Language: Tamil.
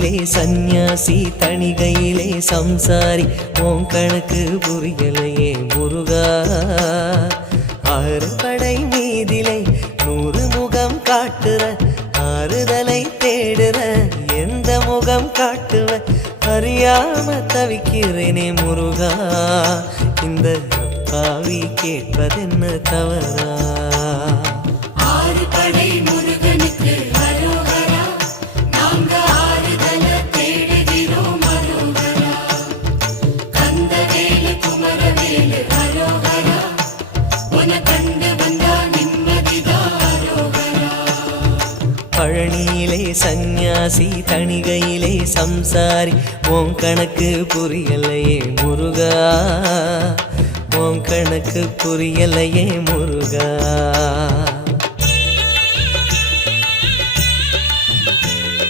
பழனியிலே சந்நியாசி தணிகையிலே சம்சாரி உன் கணக்கு புரியலையே முருகா ஆறு படை மீதிலே 100 முகம் காட்டுற ஆறுதலை தேடுற எந்த முகம் காட்டுவ அறியாம தவிக்கிறேனே முருகா இந்த அப்பாவி கேட்பதென்ன தவறா ஆறு படை முருகனுக்கு அரோகரா நாங்க ஆறுதல தேடுகிறோம் அரோகரா கந்தவேலு குமரவேலு அரோகரா உன கண்டு வந்தா நிம்மதிதான் அரோகரா பழனியிலே சந்நியாசி தணிகையிலே சம்சாரி உன் கணக்கு புரியலையே முருகா உன் கணக்கு புரியலையே முருகா